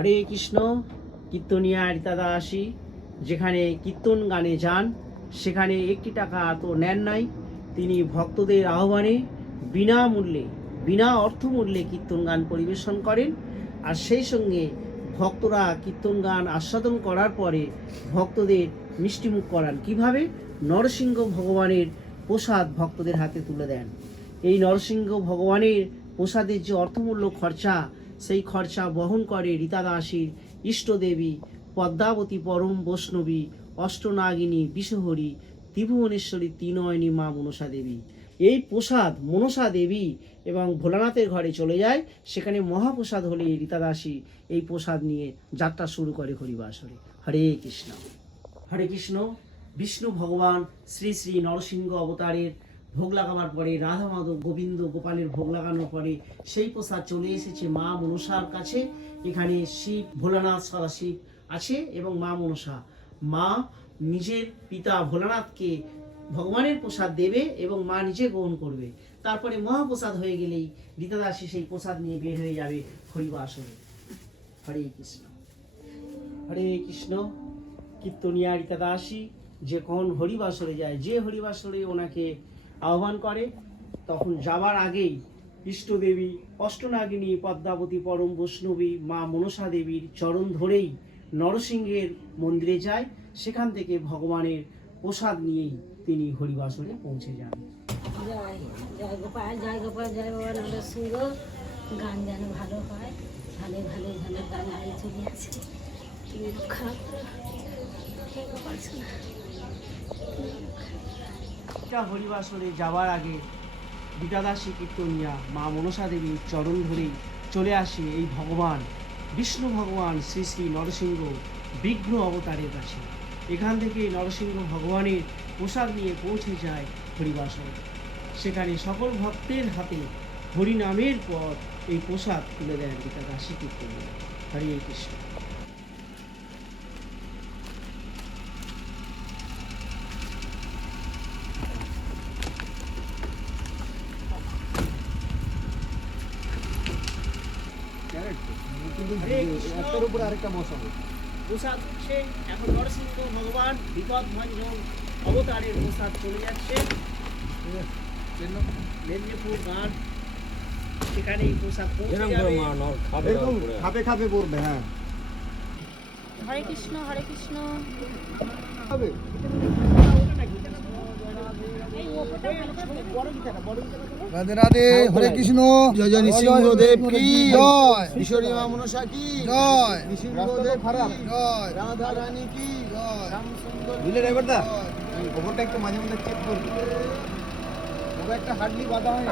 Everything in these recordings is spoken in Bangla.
হরে কৃষ্ণ। কীর্তনিয়া রীতা দাসী যেখানে কীর্তন গানে যান সেখানে একটি টাকা তো নেন নাই। তিনি ভক্তদের আহ্বানে বিনামূল্যে বিনা অর্থমূল্যে কীর্তন গান পরিবেশন করেন। আর সেই সঙ্গে ভক্তরা কীর্তন গান আস্বাদন করার পরে ভক্তদের মিষ্টিমুখ করান। কিভাবে? নরসিংহ ভগবানের প্রসাদ ভক্তদের হাতে তুলে দেন। এই নরসিংহ ভগবানের প্রসাদের যে অর্থমূল্য খরচা, সেই খরচা বহন করে রীতা দাসীর ইষ্টদেবী পদ্মাবতী পরম বৈষ্ণবী অষ্টনাগিনী বিশ্বহরী ত্রিভুবনেশ্বরী তিনয়নী মা মনসা দেবী। এই প্রসাদ মনসা দেবী এবং ভোলানাথের ঘরে চলে যায়। সেখানে মহাপ্রসাদ হলে রীতা দাসী এই প্রসাদ নিয়ে যাত্রা শুরু করে হরিবাসরে। হরে কৃষ্ণ। হরে কৃষ্ণ। বিষ্ণু ভগবান শ্রী শ্রী নরসিংহ অবতারের ভোগ লাগাবার পরে, রাধা মাধব গোবিন্দ গোপালের ভোগ লাগানোর পরে সেই প্রসাদ চলে এসেছে মা মনসার কাছে। এখানে শিব ভোলানাথ সদাশিব আছে এবং মা মনসা। মা নিজের পিতা ভোলানাথকে ভগবানের প্রসাদ দেবে এবং মা নিজে গ্রহণ করবে। তারপরে মহাপ্রসাদ হয়ে গেলেই রীতা দাসী সেই প্রসাদ নিয়ে বের হয়ে যাবে হরিবাসরে। হরে কৃষ্ণ। হরে কৃষ্ণ। কীর্তনিয়া রীতা দাসী যখন হরিবাসরে যায়, যে হরিবাসরে ওনাকে আহ্বান করে, তখন যাবার আগেই ইষ্টদেবী অষ্টনাগিনী পদ্মাবতী পরম বৈষ্ণবী মা মনসা দেবীর চরণ ধরেই নরসিংহের মন্দিরে যায়। সেখান থেকে ভগবানের প্রসাদ নিয়েই তিনি হরিবাসরে পৌঁছে যান। জয় জয় গোপাল, জয় গোপাল, জয় বাবা নরসিংহ। গান যেন ভালো হয়, ভালো ভালো যেন গান গায়ে চলে আছে। খারাপ হরিবাসরে যাওয়ার আগে রীতা দাসী কীর্তনিয়া মা মনসা দেবীর চরণ ধরেই চলে আসে এই ভগবান বিষ্ণু ভগবান শ্রী শ্রী নরসিংহ বিঘ্ন অবতারের কাছে। এখান থেকে নরসিংহ ভগবানের প্রসাদ নিয়ে পৌঁছে যায় হরিবাসরে। সেখানে সকল ভক্তের হাতে হরিনামের পর এই প্রসাদ তুলে দেন রীতা দাসী কীর্তনিয়া। হরে কৃষ্ণ। একটার উপরে আরেকটা মশা প্রসাদ হচ্ছে এখন নরসিংহ ভগবান বিপদ ভঞ্জন অবতারের প্রসাদ চলে যাচ্ছে মেদিনীপুর গান। সেখানে এই প্রসাদ খাবে খাবে বলবে। হ্যাঁ, হরে কৃষ্ণ, হরে কৃষ্ণ। রাধে রাধে। হরে কৃষ্ণ। জয় জয় নৃসিংহদেব কি জয়, ঈশ্বরী মা মনসা কি জয়, নৃসিংহদেব খারাপ জয়, রাধা রানী কি জয়, রামচন্দ্র। বুঝলে ড্রাইভার দা, খবরটা একটু মাঝে মাঝে চেক করবি। ওটা একটা হার্ডলি বাধা হয়।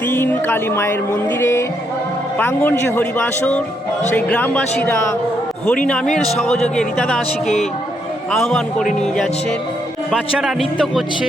3 কালী মায়ের মন্দিরে প্রাঙ্গণ যে হরিবাসর, সেই গ্রামবাসীরা হরিনামের সহযোগে রীতা দাসীকে আহ্বান করে নিয়ে যাচ্ছে। বাচ্চারা নৃত্য করছে।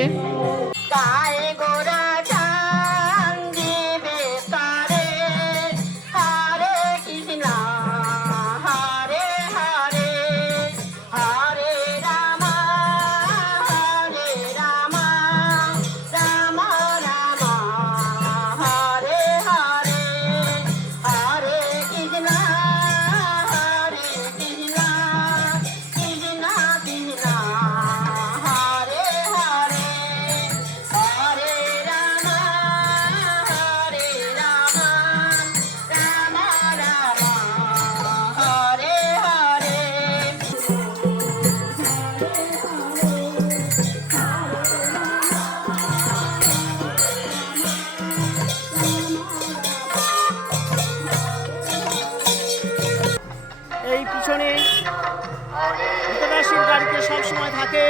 এই পিছনে রীতা দাসীর গাড়িতে সবসময় থাকে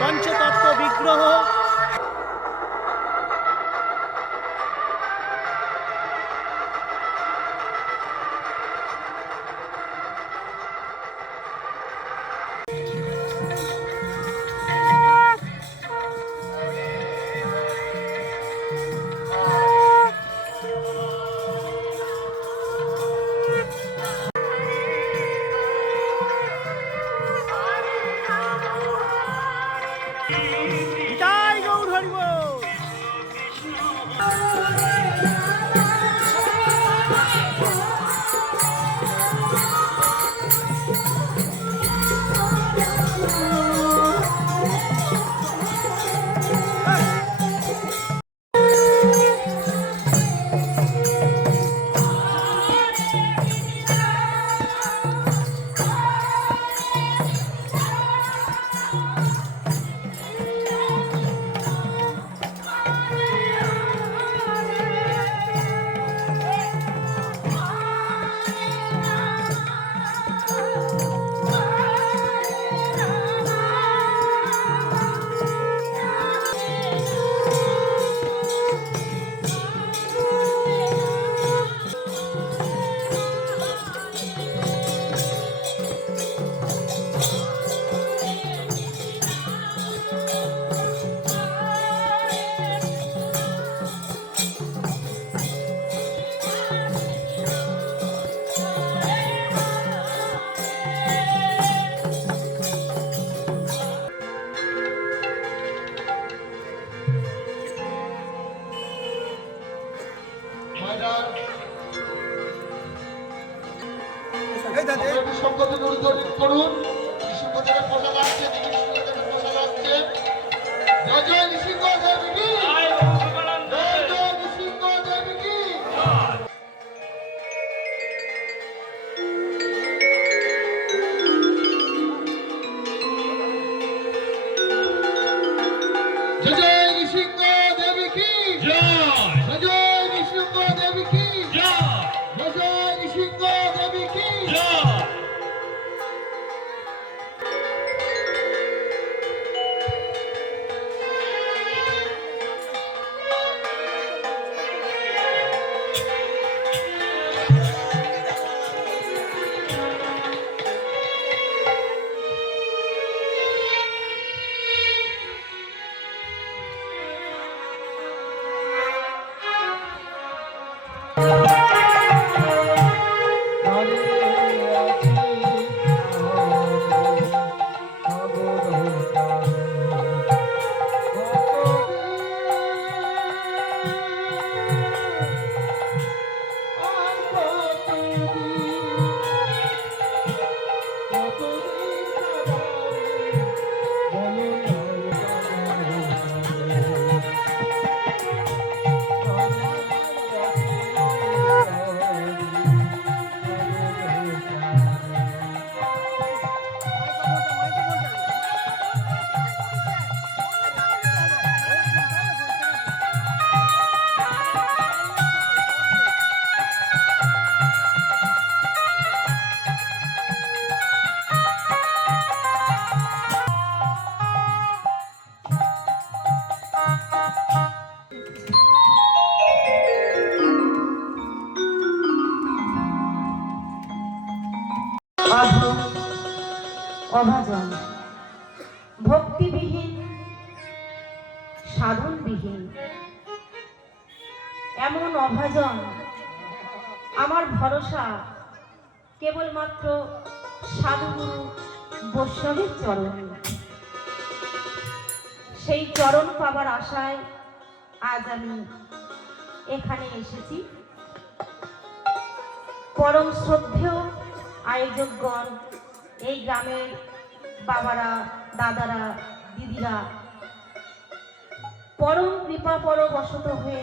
পঞ্চতত্ত্ব বিগ্রহ। এই দাদা সংকটে অনুদর্শন করুন। নৃসিংহদেবের প্রসাদ আসছে, নৃসিংহদেবের প্রসাদ আসছে। জয় জয় নৃসিংহদেব কি, জয় জয় নৃসিংহদেব কি। জয় জয় নৃসিংহদেব কি, জয় জয় নৃসিংহদেব কি, জয় জয় নৃসিংহদেব কি। অভাজন, ভক্তিবিহীন, সাধনবিহীন, এমন অভাজন আমার ভরসা কেবলমাত্র সাধুগুরু বৈষ্ণবের চরণ। সেই চরণ পাবার আশায় আজ আমি এখানে এসেছি। পরম শ্রদ্ধেয় আয়োজকগণ, এই গ্রামের বাবারা, দাদারা, দিদিরা পরম কৃপা পরবশত হয়ে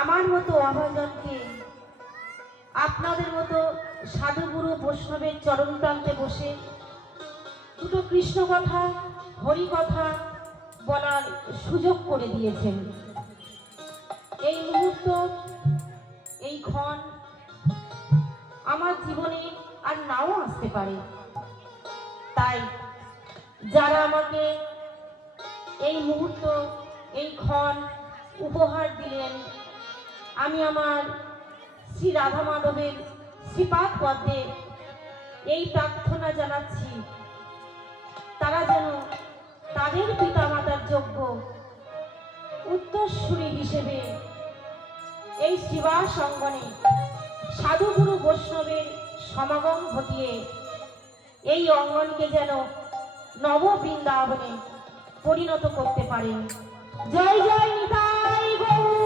আমার মতো অভাজনকে আপনাদের মতো সাধুগুরু বৈষ্ণবের চরণ প্রান্তে বসে দুটো কৃষ্ণ কথা, হরি কথা বলার সুযোগ করে দিয়েছেন। এই মুহূর্ত, এই ক্ষণ আমার জীবনে আর নাও আসতে পারে। তাই যারা আমাকে এই মুহূর্ত, এই ক্ষণ উপহার দিলেন, আমি আমার শ্রী রাধা মাধবের শ্রীপাদ পদ্মে এই প্রার্থনা জানাচ্ছি, তারা যেন তাদের পিতামাতার যোগ্য উত্তরসূরি হিসেবে এই শিবাস অঙ্গনে সাধুগুরু বৈষ্ণবের সমাগম ঘটিয়ে এই অঙ্গনকে যেন নব বৃন্দাবনে পরিণত করতে পারেন। জয় জয় নিতাই গৌর।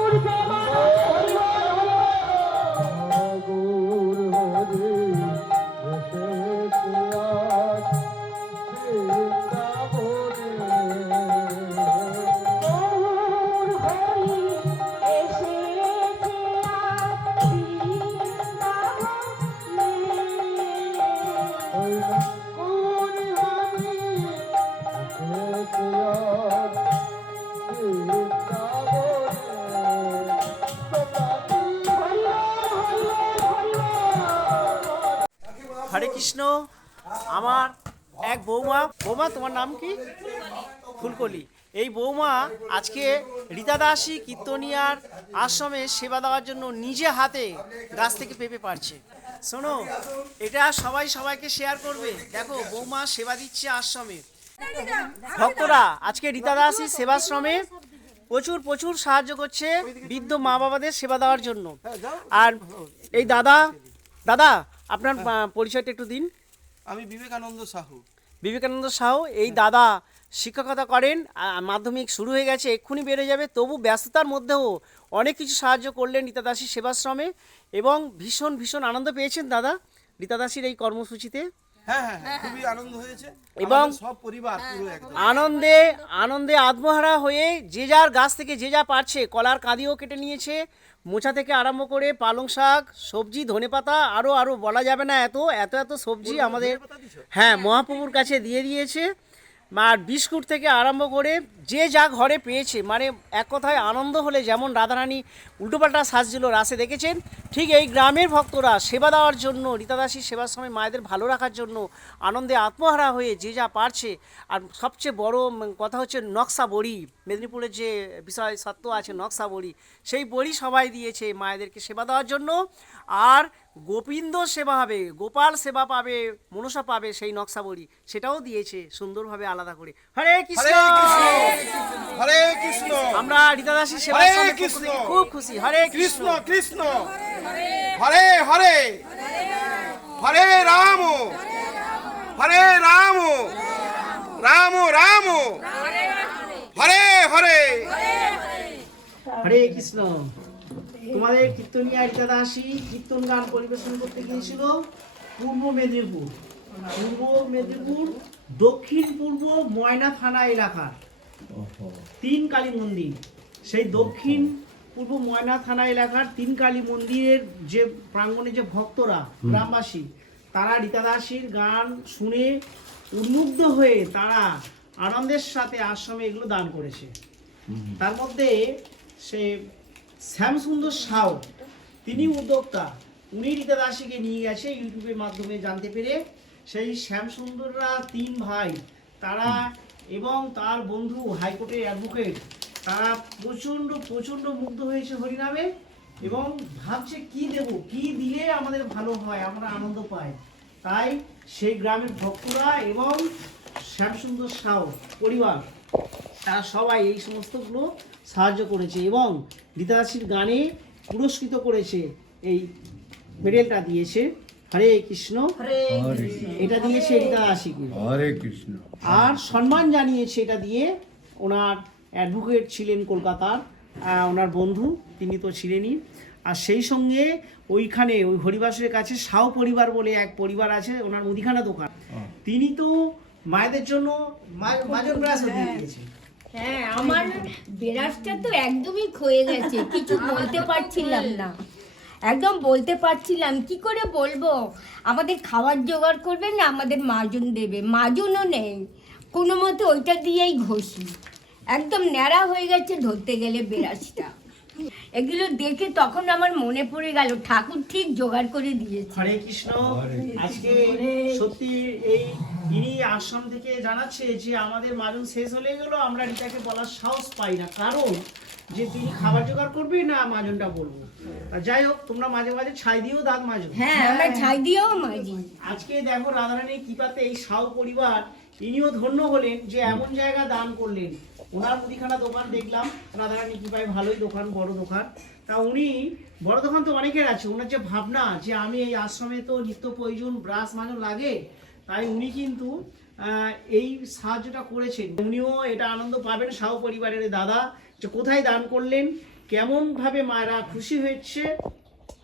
কৃষ্ণ। আমার এক বৌমা, বৌমা তোমার নাম কি? ফুলকলি। এই বৌমা আজকে রীতা দাসী কীর্তনিয়ার আশ্রমে সেবা দেওয়ার জন্য নিজে হাতে গাছ থেকে পেঁপে পারছে। শোনো, এটা সবাই সবাইকে শেয়ার করবে। দেখো বৌমা সেবা দিচ্ছে আশ্রমে। ভক্তরা আজকে রীতা দাসী সেবাশ্রমে প্রচুর প্রচুর সাহায্য করছে বৃদ্ধ মা বাবাদের সেবা দেওয়ার জন্য। আর এই দাদা, দাদা আপনার পরিচয়টা একটু দিন। আমি বিবেকানন্দ সাহু। বিবেকানন্দ সাহু। এই দাদা শিক্ষকতা করেন, মাধ্যমিক শুরু হয়ে গেছে, এক্ষুনি বেড়ে যাবে, তবু ব্যস্ততার মধ্যেও অনেক কিছু সাহায্য করলেন রীতা দাসী সেবাশ্রমে এবং ভীষণ ভীষণ আনন্দ পেয়েছেন দাদা রীতা দাসীর এই কর্মসূচিতে। হ্যাঁ, খুবই আনন্দ হয়েছে এবং সব পরিবার পুরো একদম আনন্দে আনন্দে আত্মহারা হয়ে যে যার গাছ থেকে যে যা পারছে, কলার কাঁদিও কেটে নিয়েছে, মোচা থেকে আরম্ভ করে পালং শাক, সবজি, ধনেপাতা, আরও আরও বলা যাবে না, এত এত এত সবজি আমাদের হ্যাঁ মহাপ্রভুর কাছে দিয়ে দিয়েছে। আর বিস্কুট থেকে আরম্ভ করে যে যা ঘরে পেয়েছে, মানে এক কথায় আনন্দ হলে যেমন রাধারানী উল্টোপাল্টা সাজছিল রাসে দেখেছেন, ঠিক এই গ্রামের ভক্তরা সেবা দেওয়ার জন্য, রীতা দাসীর সেবার সময় মায়েদের ভালো রাখার জন্য আনন্দে আত্মহারা হয়ে যে যা পারছে। আর সবচেয়ে বড় কথা হচ্ছে নকশা বড়ি, মেদিনীপুরের যে বিষয় সত্য আছে নকশা বড়ি, সেই বড়ি সবাই দিয়েছে মায়েদেরকে সেবা দেওয়ার জন্য। আর গোবিন্দ সেবা হবে, গোপাল সেবা পাবে, মনসা পাবে, সেই নকশা বড়ি সেটাও দিয়েছে সুন্দরভাবে আলাদা করে। হরে কৃষ্ণ, হরে কৃষ্ণ। আমরা রীতা দাসীর সেবা খুব খুশি। হরে কৃষ্ণ কৃষ্ণ হরে হরে, হরে রাম হরে রাম, রাম রাম হরে হরে। হরে কৃষ্ণ। তোমাদের কীর্তনিয়া রীতা দাসী কীর্তন গান পরিবেশন করতে গিয়েছিল পূর্ব মেদিনীপুর, দক্ষিণ পূর্ব ময়না থানা এলাকার 3 কালী মন্দির। সেই দক্ষিণ পূর্ব ময়না থানা এলাকার 3 কালী মন্দিরের যে প্রাঙ্গণে যে ভক্তরা, গ্রামবাসী, তারা রীতা দাসীর গান শুনে উন্মুগ্ধ হয়ে তারা আনন্দের সাথে আশ্রমে এগুলো দান করেছে। তার মধ্যে সে শ্যামসুন্দর সাউ, তিনি উদ্যোক্তা, উনি রীতা দাসীকে নিয়ে গেছে ইউটিউবের মাধ্যমে জানতে পেরে। সেই শ্যামসুন্দররা 3 ভাই, তারা এবং তার বন্ধু হাইকোর্টের অ্যাডভোকেট, তারা প্রচণ্ড মুগ্ধ হয়েছে হরিনামে এবং ভাবছে কি দেব, কি দিলে আমাদের ভালো হয়, আমরা আনন্দ পাই। তাই সেই গ্রামের ভক্তরা এবং শ্যামসুন্দর সাউ পরিবার তারা সবাই এই সমস্তগুলো সাহায্য করেছে এবং রীতা দাসীর গানে পুরস্কৃত করেছে, এই মেডেলটা দিয়েছে। হরে কৃষ্ণ, এটা দিয়েছে রীতা দাসীকে। হরে কৃষ্ণ। আর সম্মান জানিয়েছে এটা দিয়ে ওনার অ্যাডভোকেট ছিলেন কলকাতার, ওনার বন্ধু, তিনি তো ছিলেনই। আর সেই সঙ্গে ওইখানে ওই হরিবাসের কাছে সাউ পরিবার বলে এক পরিবার আছে, ওনার মুদিখানা দোকান, তিনি তো মায়েদের জন্য মাজন ব্রাশ দিয়ে দিয়েছে। হ্যাঁ, আমার বেরাসটা তো একদমই ক্ষয়ে গেছে, কিছু বলতে পারছিলাম না, একদম বলতে পারছিলাম কি করে বলবো। আমাদের খাবার জোগাড় করবে না, আমাদের মাজন দেবে, মাজনও নেই, কোনো মতে ওইটা দিয়েই ঘষি, একদম ন্যাড়া হয়ে গেছে ধরতে গেলে বেরাসটা। এগুলো দেখে তখন আমার মনে পড়ে গেল ঠাকুর ঠিক জোগাড় করে দিয়েছে। হরে কৃষ্ণ। আজকে সত্যি এই ইনি আশ্রম থেকে জানাচ্ছে যে আমাদের মাজন শেষ হলে গেল, আমরা রীতাকে বলার সাহস পাই না, কারণ যে তিনি খাবার জোগাড় করবে না মাজনটা বলবো। যাই হোক, তোমরা মাঝে মাঝে ছাই দিয়েও দাঁত মাজো। হ্যাঁ, আমরা ছাই দিয়েও মাজি। আজকে দেখো রাধারানীর কৃপাতে এই সাউ পরিবার ইনিও ধন্য হলেন যে এমন জায়গা দান করলেন। ওনার মুদিখানা দোকান দেখলাম, রাধারানী কৃপায় ভালোই দোকান, বড় দোকান। তা উনি বড় দোকান তো অনেকের আছে, ওনার যে ভাবনা যে আমি এই আশ্রমে তো নিত্য প্রয়োজন ব্রাশ মাজন লাগে, তাই উনি কিন্তু এই সাহায্যটা করেছেন। উনিও এটা আনন্দ পাবেন সাউ পরিবারের দাদা, যে কোথায় দান করলেন, কেমনভাবে মায়েরা খুশি হয়েছে।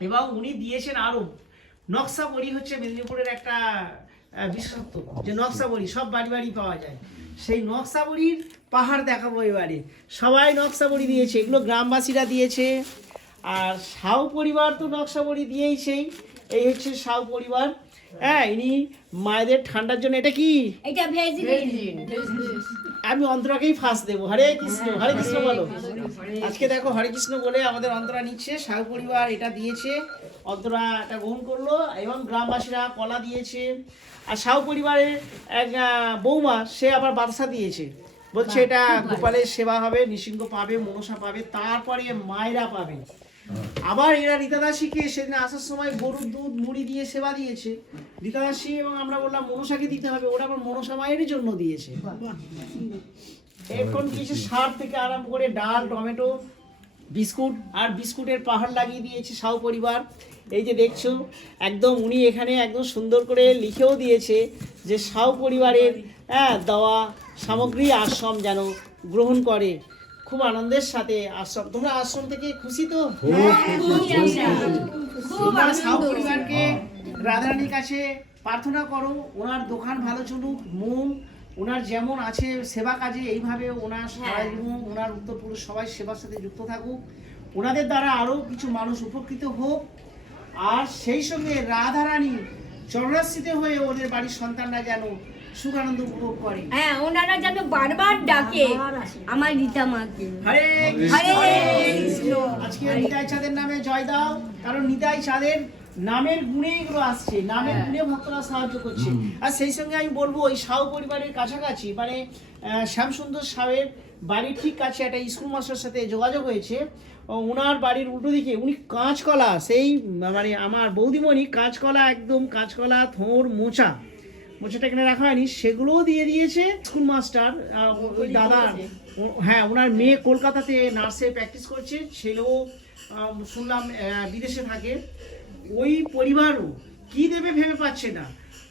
এবং উনি দিয়েছেন আরও নকশা বড়ি, হচ্ছে মেদিনীপুরের একটা বিশেষত্ব, যে নকশা বড়ি সব বাড়ি বাড়ি পাওয়া যায়। সেই নকশা বড়ির পাহাড় দেখাবো এবারে। সবাই নকশা বড়ি দিয়েছে, এগুলো গ্রামবাসীরা দিয়েছে। আর সাউ পরিবার তো নকশা বড়ি দিয়েই, এই হচ্ছে সাউ পরিবার। হ্যাঁ, ইনি মায়েদের ঠান্ডার জন্য, এটা কি, এটা ভেজিলিন, আমি অন্তরাকেই ফার্স্ট দেবো। হরে কৃষ্ণ বলো। আজকে দেখো হরে কৃষ্ণ বলে আমাদের অন্তরা নিচ্ছে, সাহু পরিবার এটা দিয়েছে, অন্তরা এটা গ্রহণ করলো এবং গ্রামবাসীরা কলা দিয়েছে। আর সাহু পরিবারের এক বৌমা সে আবার বাদশা দিয়েছে, বলছে এটা গোপালের সেবা হবে, নৃসিংহ পাবে, মনসা পাবে, তারপরে মায়েরা পাবে। আবার এরা রীতাদাসীকে সেদিন আসার সময় গরুর দুধ মুড়ি দিয়ে সেবা দিয়েছে রীতাদাসী, এবং আমরা বললাম মনসাকে দিতে হবে, ওরা আবার মনসা মায়ের জন্য দিয়েছে। এখন কিছু সার থেকে আরম্ভ করে ডাল, টমেটো, বিস্কুট আর বিস্কুটের পাহাড় লাগিয়ে দিয়েছে সাহু পরিবার। এই যে দেখছো একদম উনি এখানে একদম সুন্দর করে লিখেও দিয়েছে যে সাহু পরিবারের দেওয়া সামগ্রী আশ্রম যেন গ্রহণ করে। খুব আনন্দের সাথে আশ্রম, তোমরা আশ্রম থেকে খুশি তো? তোমরা সাহু পরিবারকে রাধারানীর কাছে প্রার্থনা করো ওনার দোকান ভালো চলুক, মন ওনার যেমন আছে সেবা কাজে এইভাবে ওনার সারা জীবন ওনার উত্তরপুরুষ সবাই সেবার সাথে যুক্ত থাকুক, ওনাদের দ্বারা আরও কিছু মানুষ উপকৃত হোক। আর সেই সঙ্গে রাধারানী চরণাশ্রিত হয়ে ওদের বাড়ির সন্তানরা যেন সুখ আনন্দ উপভোগ করে। হ্যাঁ, ওনারা যেন বারবার ডাকে আমার রীতা মাকে। হরে কৃষ্ণ। আজকে নিতাই চাঁদের নামে জয় দাও, কারণ নিতাই চাঁদের নামের গুণে এগুলো আসছে, নামের গুণে ভক্তরা সাহায্য করছে। আর সেই সঙ্গে আমি বলবো ওই সাহু পরিবারের কাছাকাছি মানে শ্যামসুন্দর সাহের বাড়ির ঠিক কাছে একটা স্কুল মাস্টার সাথে যোগাযোগ হয়েছে। ওনার বাড়ির উল্টো দিকে উনি কাঁচকলা, সেই মানে আমার বৌদিমণি কাঁচকলা, একদম কাঁচকলা থোড় মোচাটা এখানে রাখা হয়নি, সেগুলোও দিয়ে দিয়েছে স্কুল মাস্টার ওই দাদার। হ্যাঁ, ওনার মেয়ে কলকাতাতে নার্সে প্র্যাকটিস করছে, ছেলেও শুনলাম বিদেশে থাকে। ওই পরিবারও কি দেবে ভেবে পাচ্ছে না।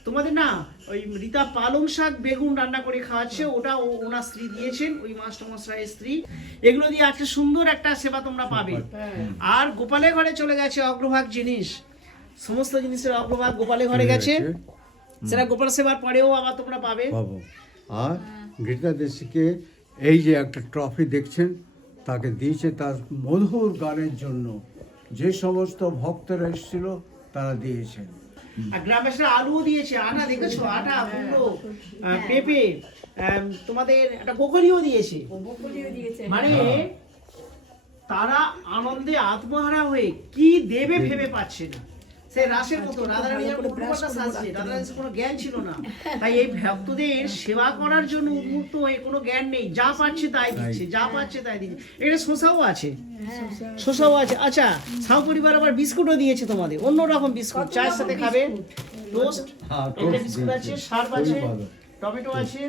তোমাদের না ওই রীতা পালং শাক বেগুন রান্না করে খাওয়াচ্ছে, ওটা ওনার স্ত্রী দিয়েছেন, ওই মাস্টারমশাইয়ের স্ত্রী। এগুলো দিয়ে একটা সুন্দর একটা সেবা তোমরা পাবে। আর গোপালের ঘরে চলে গেছে অগ্রভাগ জিনিস, সমস্ত জিনিসের অগ্রভাগ গোপালের ঘরে গেছে, সেটা গোপাল সেবার পরেও আবার তোমরা পাবে। আর গীতা দেশীকে এই যে একটা ট্রফি দেখছেন তাকে দিয়েছে তার মধুর গানের জন্য, যে সমস্ত ভক্তরা এসেছিল তারা দিয়েছেন। আর গ্রামবাসীরা আলুও দিয়েছে, আটা দেখেছো, আটা, কুমড়ো, পেঁপে, তোমাদের একটা বকরিও দিয়েছে। মানে তারা আনন্দে আত্মহারা হয়ে কি দেবে ভেবে পাচ্ছে না। সেই রাসের মতো রাধারানী সাজছে, রাধারানীর কোনো জ্ঞান ছিল না, তাই এই ভক্তদের সেবা করার জন্য উন্মুক্ত হয়ে কোনো জ্ঞান নেই, যা পাচ্ছে তাই দিচ্ছে, যা পাচ্ছে তাই দিচ্ছে। এটা শসাও আছে, আচ্ছা সাহু পরিবার আবার বিস্কুটও দিয়েছে তোমাদের, অন্যরকম বিস্কুট, চায়ের সাথে খাবে, টোস্ট, একটা বিস্কুট আছে, শার্প আছে, টমেটো আছে,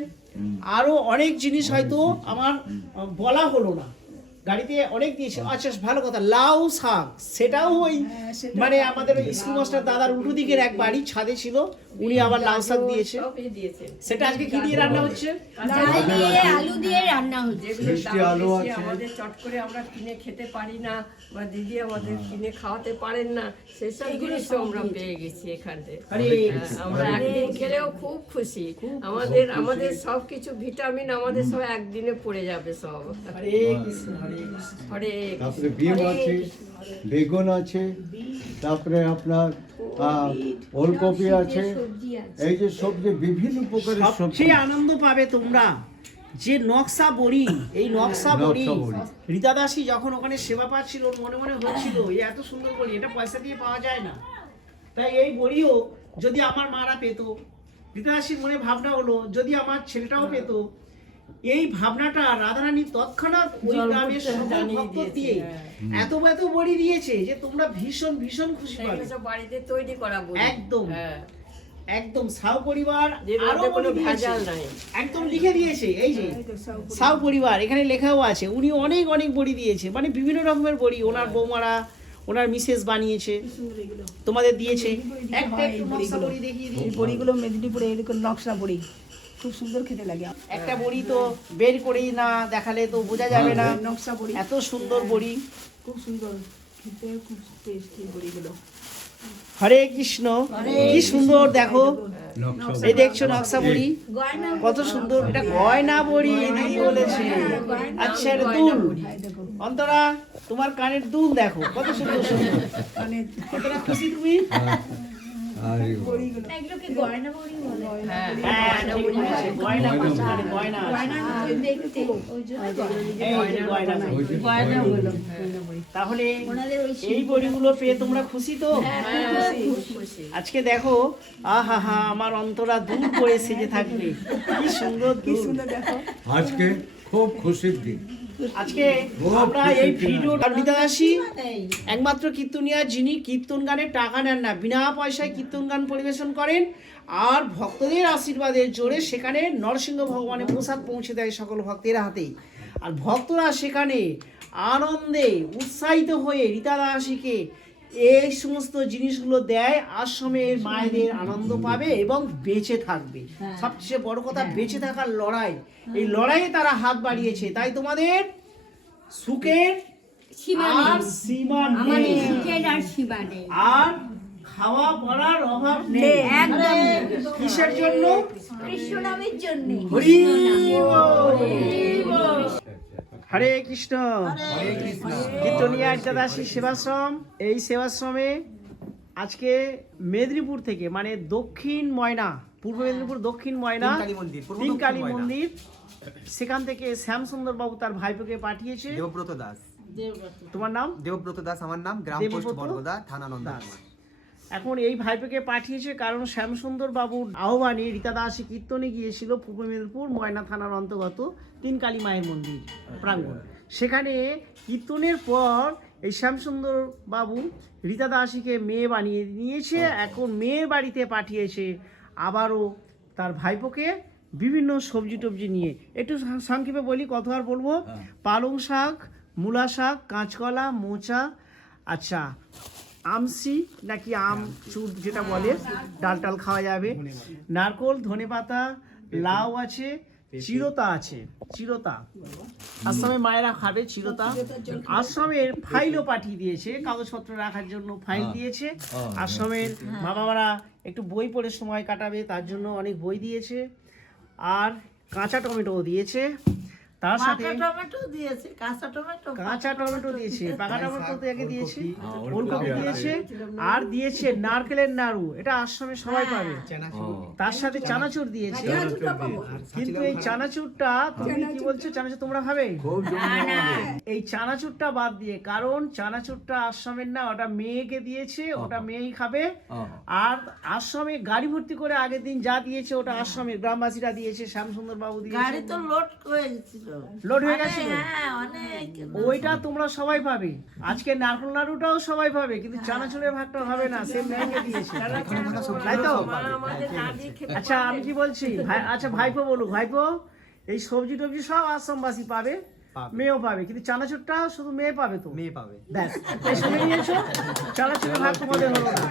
আরো অনেক জিনিস হয়তো আমার বলা হলো না। গাড়িতে অনেক দিয়েছে। আচ্ছা, ভালো কথা, লাউ শাক, সেটাও ওই মানে আমাদের ওই স্কুল মাস্টার দাদার উল্টো দিকের এক বাড়ি ছাদে ছিল, উনি আবার লাউ শাক দিয়েছে। সেটা আজকে কি দিয়ে রান্না হচ্ছে? আলু দিয়ে রান্না হচ্ছে। আলু আছে, আমাদের চট করে আমরা কিনে খেতে পারি না, বা দিদি আমাদের কিনে খাওয়াতে পারেন না, সেসব জিনিসও আমরা পেয়ে গেছি এখান থেকে। আমরা একদিন খেলেও খুব খুশি। আমাদের সব কিছু ভিটামিন আমাদের সব একদিনে পড়ে যাবে সব। হরে কৃষ্ণ, হরে কৃষ্ণ। হরে তারপরে বিম আছে, বেগুন আছে, তারপরে আপনার ওলকপি আছে, এই যে সবজি, বিভিন্ন প্রকারের সবজি। সবচেয়ে আনন্দ পাবে তোমরা যে নকশা বড়ি, এই নকশা বড়ি রীতাদাসী যখন ওখানে সেবা পাচ্ছিল ওর মনে মনে হচ্ছিল এই এত সুন্দর বড়ি, এটা পয়সা দিয়ে পাওয়া যায় না, তাই এই বড়িও যদি আমার মারা পেত, রীতাদাসীর মনে ভাবনা হলো যদি আমার ছেলেটাও পেত। এই ভাবনাটা রাধারানী তৎক্ষণাৎ ওই গ্রামের সকল ভক্ত দিয়ে এত বড়ি দিয়েছে যে তোমরা ভীষণ ভীষণ খুশি পাবে। বাড়িতে তৈরি করা বলি, একদম একদম সাহু পরিবার আরো কোনো বড়ি ভেজাল নাই, একদম লিখে দিয়েছে। এই যে সাহু পরিবার এখানে লেখাও আছে, উনি অনেক অনেক বড়ি দিয়েছে, মানে বিভিন্ন রকমের বড়ি ওনার বৌমারা ওনার মিসেস বানিয়েছে, তোমাদের দিয়েছে। একটা একটু নকশা বড়ি দেখিয়ে দিই। বড়িগুলো মেদিনীপুরে এরকম নকশা বড়ি, খুব সুন্দর খেতে লাগে। একটা বড়ি তো বের করেই না দেখালে তো বোঝা যাবে না, নকশা বড়ি এত সুন্দর বড়ি, খুব সুন্দর খেতে, খুব টেস্টি বড়িগুলো। হরে কৃষ্ণ, কি সুন্দর দেখো, এই দেখছো নকশা বড়ি কত সুন্দর, এটা গয়না বড়ি দিদি বলেছে। আচ্ছা, এটা দুল, অন্তরা তোমার কানের দুল দেখো কত সুন্দর সুন্দর, অন্তরা খুশি তুমি? আরে এগুলোকে গয়না বড়ি বলে। হ্যাঁ হ্যাঁ, ঠিক বলেছে, গয়না মাছ, মানে গয়না আছে। দেখতে ওই জন্য এই যে গয়না মাছ। ওই যে গয়না বলো। তাহলে ওনাদের ওই এই বড়িগুলো পেয়ে তোমরা খুশি তো? খুশি। আজকে দেখো, আহা হা, আমার অন্তরা দূর করে সেজে থাকবে, কি সুন্দর দূর। আজকে খুব খুশির দিন। আজকে আমরা এই ভিডিও দাসী একমাত্র কীর্তনিয়া, যিনি কীর্তন গানে টাকা নেন না, বিনা পয়সায় কীর্তন গান পরিবেশন করেন, আর ভক্তদের আশীর্বাদের জোরে সেখানে নরসিংহ ভগবানের প্রসাদ পৌঁছে দেয় সকল ভক্তের হাতেই। আর ভক্তরা সেখানে আনন্দে উৎসাহিত হয়ে রীতা দাসীকে এই সমস্ত জিনিসগুলো দেয়, আশ্রমের মায়েদের আনন্দ পাবে এবং বেঁচে থাকবে। সবচেয়ে বড় কথা, বেঁচে থাকার লড়াই, এই লড়াইয়ে তারা হাত বাড়িয়েছে। তাই তোমাদের সুখের সীমা আর নেই। সীমা আমাদের নেই, সুখের আর সীমা নেই। আর খাওয়া পড়ার অভাব নেই। একদম কিসের জন্য? কৃষ্ণ নামের জন্য। হরি বল। হরে কৃষ্ণ। কীর্তনিয়া দাসী সেবাশ্রম, এই সেবাশ্রমে আজকে মেদিনীপুর থেকে, মানে দক্ষিণ ময়না, পূর্ব মেদিনীপুর দক্ষিণ ময়না তিন কালী মন্দির, সেখান থেকে শ্যামসুন্দর বাবু তার ভাইপোকে পাঠিয়েছে। দেবব্রত দাস। তোমার নাম? দেবব্রত দাস আমার নাম, গ্রাম পোস্ট দেবব্রত বরগদা, থানা নন্দকুমার। এখন এই ভাইপোকে পাঠিয়েছে কারণ শ্যামসুন্দর বাবুর আহ্বানে রীতা দাসী কীর্তনে গিয়েছিল পূর্ব মেদিনীপুর ময়না থানার অন্তর্গত তিন কালী মায়ের মন্দির প্রাঙ্গণ। সেখানে কীর্তনের পর এই শ্যামসুন্দর বাবু রীতা দাসীকে মেয়ে বানিয়ে নিয়েছে। এখন মেয়ের বাড়িতে পাঠিয়েছে আবারও তার ভাইপোকে বিভিন্ন সবজি টবজি নিয়ে। একটু সংক্ষেপে বলি, কত আর বলবো। পালং শাক, মূলা শাক, কাঁচকলা, মোচা, আচ্ছা আমসি নাকি আম চুর যেটা বলে, ডাল টাল খাওয়া যাবে, নারকোল, ধনেপাতা, লাউ আছে, চিরতা আছে, চিরতা আশ্রমের মায়েরা খাবে চিরতা। আশ্রমের ফাইলও পাঠিয়ে দিয়েছে, কাগজপত্র রাখার জন্য ফাইল দিয়েছে। আশ্রমের মা বাবারা একটু বই পড়ে সময় কাটাবে, তার জন্য অনেক বই দিয়েছে। আর কাঁচা টমেটোও দিয়েছে, তার সাথে কাঁচা টমেটো দিয়েছে, পাকা টমেটো তো আগে দিয়েছে, ফুলকপি দিয়েছে, আর দিয়েছে নারকেলের নাড়ু, এটা আশ্রমে সবাই পাবে। তার সাথে চানাচুর দিয়েছে। কিন্তু এই চানাচুরটা, তুমি কি বলছো, চানাচুর তোমরা খাবে? এই চানাচুরটা বাদ দিয়ে, কারণ চানাচুরটা আশ্রমের না, ওটা মেয়েকে দিয়েছে, ওটা মেয়েই খাবে। আর আশ্রমে গাড়ি ভর্তি করে আগের দিন যা দিয়েছে ওটা আশ্রমের গ্রামবাসীরা দিয়েছে, শ্যামসুন্দর বাবু দিয়েছে। গাড়ি তো লোড হয়ে গেছিল, লোড হয়ে গেছিল, হ্যাঁ অনেক। ওইটা তোমরা সবাই পাবে। আজকে নারকেল নাড়ুটাও সবাই পাবে, কিন্তু চানাচুরের ভাগটা হবে না, সেম মেয়েকে দিয়েছে, তাই তো? আচ্ছা আমি কি বলছি, আচ্ছা ভাইপো বলুক, ভাইপো এই সবজি টবজি সব আশ্রমবাসী পাবে, মেয়েও পাবে, কিন্তু চানাচুরটা শুধু মেয়ে পাবে তো? মেয়ে পাবে। ব্যাস, এই শুনে নিয়েছো, চানাচুরের ভাগ তোমাদের হলো না।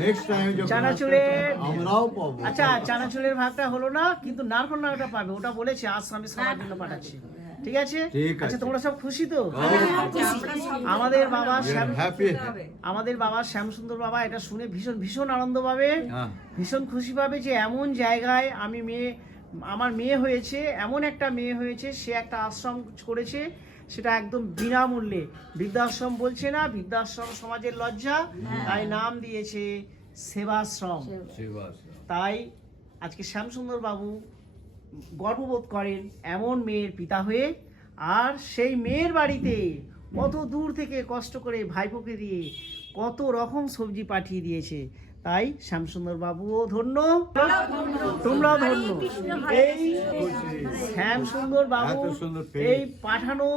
নেক্সট টাইম যখন চানাচুরের, আমরাও পাবো। আচ্ছা চানাচুরের ভাগটা হলো না, কিন্তু নারকেল নাড়ুটা পাবে, ওটা বলেছে আশ্রমে সবার জন্য পাঠাচ্ছি। ঠিক আছে? ঠিক আছে। আচ্ছা তোমরা সব খুশি তো? আমাদের বাবা হ্যাপি। আমাদের বাবা শ্যামসুন্দর বাবা এটা শুনে ভীষণ ভীষণ আনন্দ পাবে, ভীষণ খুশি পাবে যে এমন জায়গায় আমার মেয়ে হয়েছে, এমন একটা মেয়ে হয়েছে, সে একটা আশ্রম করেছে, সেটা একদম বিনামূল্যে। বৃদ্ধাশ্রম বলছে না, বৃদ্ধাশ্রম সমাজের লজ্জা, তাই নাম দিয়েছে সেবাশ্রম। তাই আজকে শ্যামসুন্দর বাবু গর্ববোধ করেন এমন মেয়ের পিতা হয়ে। আর সেই মেয়ের বাড়িতে কত দূর থেকে কষ্ট করে ভাইপোকে দিয়ে কত রকম সবজি পাঠিয়ে দিয়েছে, তাই শ্যামসুন্দর বাবুও ধন্য, তোমরাও ধন্য। এই শ্যামসুন্দর বাবু এই পাঠানো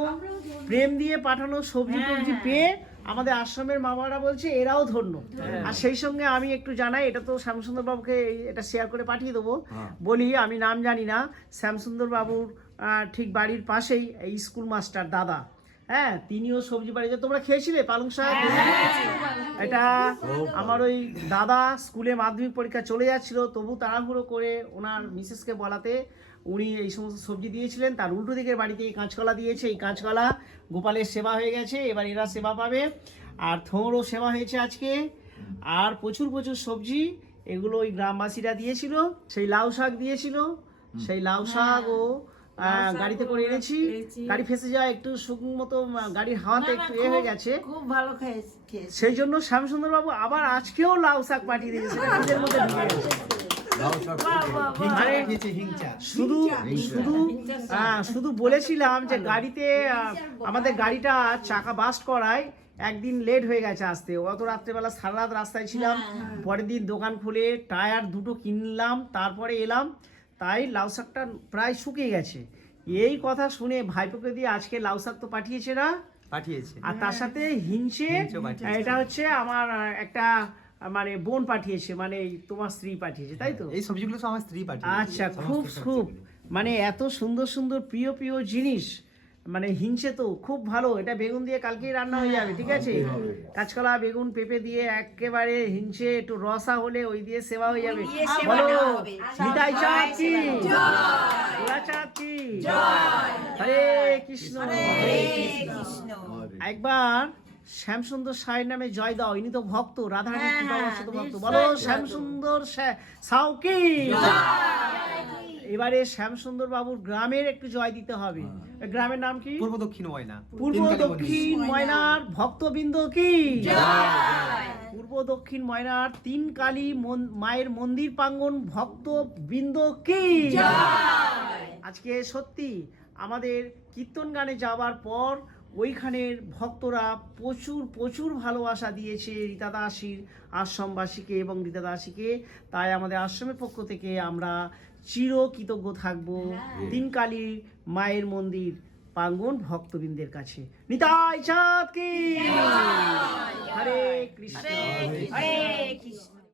প্রেম দিয়ে পাঠানো সবজি টবজি পেয়ে আমাদের আশ্রমের মামারা বলছে এরাও ধন্য। আর সেই সঙ্গে আমি একটু জানাই, এটা তো শ্যামসুন্দর বাবুকে এটা শেয়ার করে পাঠিয়ে দেবো, বলি আমি নাম জানি না, শ্যামসুন্দর বাবুর ঠিক বাড়ির পাশেই এই স্কুল মাস্টার দাদা, হ্যাঁ তিনিও সবজি বাড়িতে, তোমরা খেয়েছিলে পালং শাক? এটা আমার ওই দাদা স্কুলে মাধ্যমিক পরীক্ষা চলে যাচ্ছিল, তবু তাড়াহুড়ো করে ওনার মিসেসকে বলাতে উনি এই সমস্ত সবজি দিয়েছিলেন। তার উল্টো দিকের বাড়িতে এই কাঁচকলা দিয়েছে, এই কাঁচকলা গোপালের সেবা হয়ে গেছে, এবার এরা সেবা পাবে। আর থোঁড়ও সেবা হয়েছে আজকে, আর প্রচুর প্রচুর সবজি, এগুলো ওই গ্রামবাসীরা দিয়েছিল। সেই লাউ শাক দিয়েছিল, সেই লাউ শাক ও গাড়িতে করে এনেছি, গাড়ি ফেসে যায় একটু শুকনো মতো, গাড়ির হাওয়াতে একটু হয়ে গেছে, খুব ভালো খেয়েছি। সেই জন্য শ্যামসুন্দর বাবু আবার আজকেও লাউ শাক পাঠিয়ে দিয়েছে, সেটা নিজের মধ্যে ঢুকে গেছে। আরে শুধু শুধু শুধু বলেছিলাম যে গাড়িতে আমাদের গাড়িটা চাকা বাস্ট করায় একদিন লেট হয়ে গেছে আসতে, অত রাত্রেবেলা সারা রাত রাস্তায় ছিলাম, পরের দিন দোকান খুলে টায়ার দুটো কিনলাম, তারপরে এলাম, তাই লাউ শাকটা প্রায় শুকিয়ে গেছে। এই কথা শুনে ভাইপোকে দিয়ে আজকে লাউ শাক তো পাঠিয়েছে না, পাঠিয়েছে। আর তার সাথে হিংসে, এটা হচ্ছে আমার একটা মানে বোন পাঠিয়েছে, মানে তোমার স্ত্রী পাঠিয়েছে, তাই তো? এই সবজিগুলো সব আমার স্ত্রী পাঠিয়েছে। আচ্ছা, খুব খুব মানে এত সুন্দর সুন্দর প্রিয় প্রিয় জিনিস, মানে হিংসে তো খুব ভালো। এটা বেগুন দিয়ে কালকেই রান্না হয়ে যাবে, ঠিক আছে? কাঁচকলা বেগুন পেঁপে দিয়ে একেবারে হিংসে একটু রসা হলে ওই দিয়ে সেবা হয়ে যাবে। বলো নিতাই চাঁদ কি, ভোলা চাঁদ কি, হরে কৃষ্ণ। একবার শ্যামসুন্দর সাহের নামে জয় দাও, ইনি তো ভক্ত, রাধারানী কৃপাবশত ভক্ত। বলো শ্যামসুন্দর সাউ কি। এবারে শ্যামসুন্দর বাবুর গ্রামের একটু জয় দিতে হবে। গ্রামের নাম কি? পূর্ব দক্ষিণ ময়না। পূর্ব দক্ষিণ ময়নার ভক্তবৃন্দ কি, পূর্ব দক্ষিণ ময়নার তিন কালী মায়ের মন্দির প্রাঙ্গণ ভক্তবৃন্দ কি। আজকে সত্যি আমাদের কীর্তন গানে যাওয়ার পর ওইখানের ভক্তরা প্রচুর প্রচুর ভালোবাসা দিয়েছে রীতা দাসীর আশ্রমবাসীকে এবং রীতা দাসীকে, তাই আমাদের আশ্রমের পক্ষ থেকে আমরা চির কৃতজ্ঞ থাকব তিন কালী মায়ের মন্দির প্রাঙ্গণ ভক্তবৃন্দের কাছে। নিতাই চাঁদ কি, হরে কৃষ্ণ।